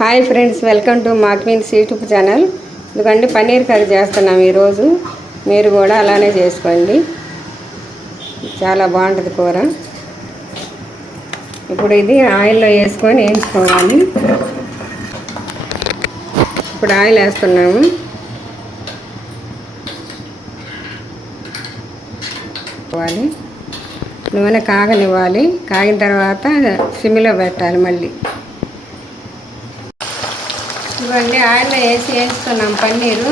Hi friends, welcome to మాక్మీన్స్ YouTube channel. ఎందుకంటే paneer curry చేస్తున్నాం ఈరోజు. మీరు కూడా అలానే చేసుకోండి, చాలా బాగుంటుంది కూర. ఇప్పుడు ఇది ఆయిల్లో వేసుకొని వేయించుకోవాలి. ఇప్పుడు ఆయిల్ వేస్తున్నాము. నూనె కాగనివ్వాలి. కాగిన తర్వాత సిమ్లో పెట్టాలి. మళ్ళీ ఇవన్నీ ఆయిల్లో వేసి వేయించుకున్నాం. పన్నీరు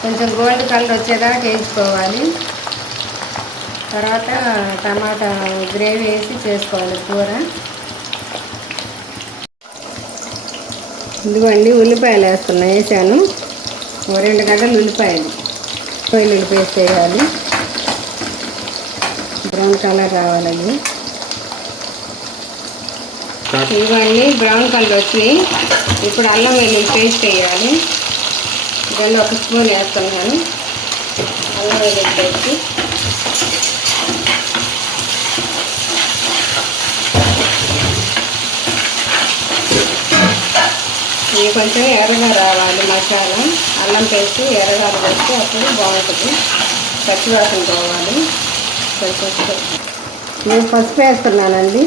కొంచెం గోల్డ్ కలర్ వచ్చేదాకా వేయించుకోవాలి. తర్వాత టమాటా గ్రేవీ వేసి చేసుకోవాలి కూర. ఇదిగోండి ఉల్లిపాయలు వేస్తున్నా. వేసాను 2 గంటలు ఉల్లిపాయలు. వెల్లుల్లి పేస్ట్ వేయాలి. బ్రౌన్ కలర్ రావాలండి. ఇవన్నీ బ్రౌన్ కలర్ వచ్చి ఇప్పుడు అల్లం వెల్లుల్లి పేస్ట్ వేయాలి. దాన్ని 1 స్పూన్ వేస్తున్నాను. అల్లం వెల్లుల్లి పేస్ట్ ఇది కొంచెం ఎర్రగా రావాలి. మసాలా అల్లం పేస్ట్ ఎర్రగా వేస్తే అప్పుడు బాగుంటుంది. పచ్చివాసన పోవాలి. కొంచెం నేను పసుపు వేస్తున్నానండి.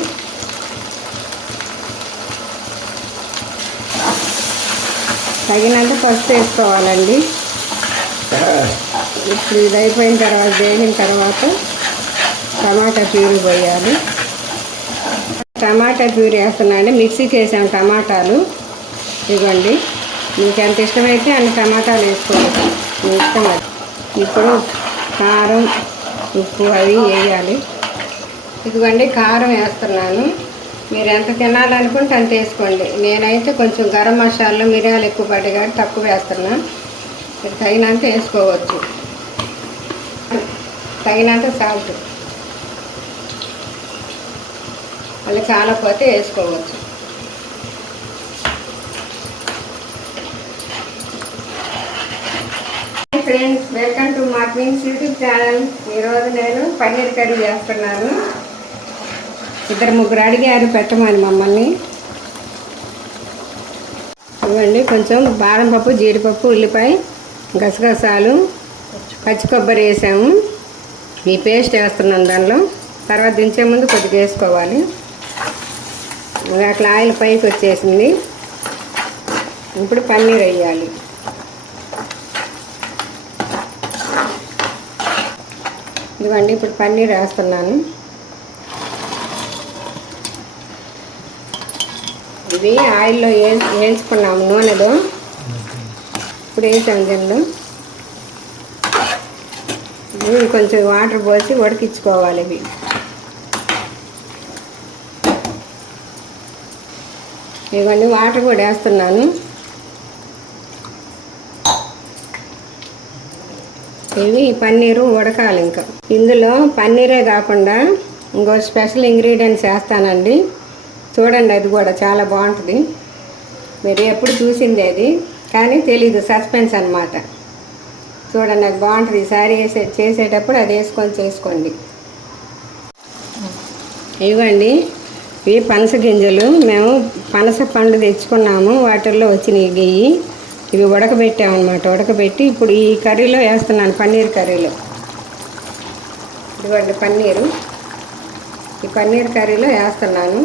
తగినంత పసుపు వేసుకోవాలండి. ఇప్పుడు ఇది అయిపోయిన తర్వాత వేగిన తర్వాత టమాటా ప్యూరీ పోయాలి. టమాటా ప్యూరీ వేస్తున్నాండి. మిక్సీకి వేసాము టమాటాలు. ఇవ్వండి, మీకు ఎంత ఇష్టమైతే అన్ని టమాటాలు వేసుకోవచ్చు, మీ ఇష్టం అది. ఇప్పుడు కారం ఉప్పు అవి వేయాలి. ఇదిగోండి కారం వేస్తున్నాను. మీరు ఎంత తినాలనుకుంటే అంత వేసుకోండి. నేనైతే కొంచెం గరం మసాలాలో మిరియాలు ఎక్కువ పడ్డాయి కాబట్టి తక్కువ వేస్తున్నా. మీరు తగినంత వేసుకోవచ్చు. తగినంత సాల్ట్, మళ్ళీ చాలా పోతే వేసుకోవచ్చు. ఫ్రెండ్స్, వెల్కమ్ టు మాక్మీన్స్ యూట్యూబ్ ఛానల్. ఈరోజు నేను పన్నీర్ కర్రీ చేస్తున్నాను. 2-3 అడిగారు పెట్టమని మమ్మల్ని. ఇవ్వండి, కొంచెం బాదం పప్పు, జీడిపప్పు, ఉల్లిపాయ, గసగసాలు, పచ్చి కొబ్బరి వేసాము. ఈ పేస్ట్ వేస్తున్నాను దానిలో. తర్వాత దించే ముందు కొద్దిగా వేసుకోవాలి. అట్లా ఆయిల్ పైకి వచ్చేసింది. ఇప్పుడు పన్నీర్ వేయాలి. ఇదిగోండి, ఇప్పుడు పన్నీర్ వేస్తున్నాను. ఇవి ఆయిల్లో వేయించుకున్నాము నూనెలో. ఇప్పుడు వేసాము దీనిలో. ఇవి కొంచెం వాటర్ పోసి ఉడికించుకోవాలి. ఇవి ఇవన్నీ వాటర్ కూడా వేస్తున్నాను. ఇవి పన్నీరు ఉడకాలి. ఇంకా ఇందులో పన్నీరే కాకుండా ఇంకో స్పెషల్ ఇంగ్రీడియంట్స్ వేస్తానండి. చూడండి, అది కూడా చాలా బాగుంటుంది. మీరు ఎప్పుడు చూసింది అది, కానీ తెలీదు, సస్పెన్స్ అన్నమాట. చూడండి, అది బాగుంటుంది. ఈసారి చేసేటప్పుడు అది వేసుకొని చేసుకోండి. ఇవ్వండి, ఇవి పనస గింజలు. మేము పనస పండు తెచ్చుకున్నాము. వాటిల్లో వచ్చినాయి గెయ్యి. ఇవి ఉడకబెట్టామన్నమాట. ఉడకబెట్టి ఇప్పుడు ఈ కర్రీలో వేస్తున్నాను. పన్నీర్ కర్రీలో. ఇదిగోండి పన్నీరు. ఈ పన్నీర్ కర్రీలో వేస్తున్నాను.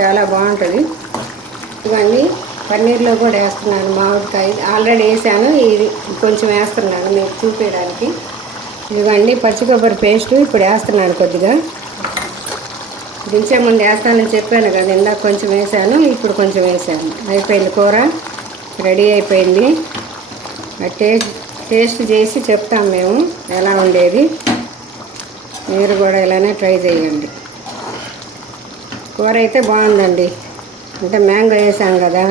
చాలా బాగుంటుంది. ఇవన్నీ పన్నీర్లో కూడా వేస్తున్నాను. మామిడికాయ ఆల్రెడీ వేసాను. ఇది కొంచెం వేస్తున్నాను మీకు చూపించడానికి. ఇవన్నీ పచ్చి కొబ్బరి పేస్ట్ ఇప్పుడు వేస్తున్నాను కొద్దిగా. దించే ముందు వేస్తానని చెప్పాను కదా, ఇందాక కొంచెం వేసాను, ఇప్పుడు కొంచెం వేసాను. అయిపోయింది, కూర రెడీ అయిపోయింది. టేస్ట్ చేసి చెప్తాం మేము ఎలా ఉండేది. మీరు కూడా ఇలానే ట్రై చేయండి. కూర అయితే బాగుందండి. అంటే మ్యాంగో వేసాం కదా.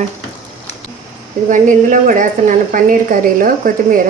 ఇదిగోండి, ఇందులో కూడా వేస్తున్నాను పన్నీర్ కర్రీలో కొత్తిమీర.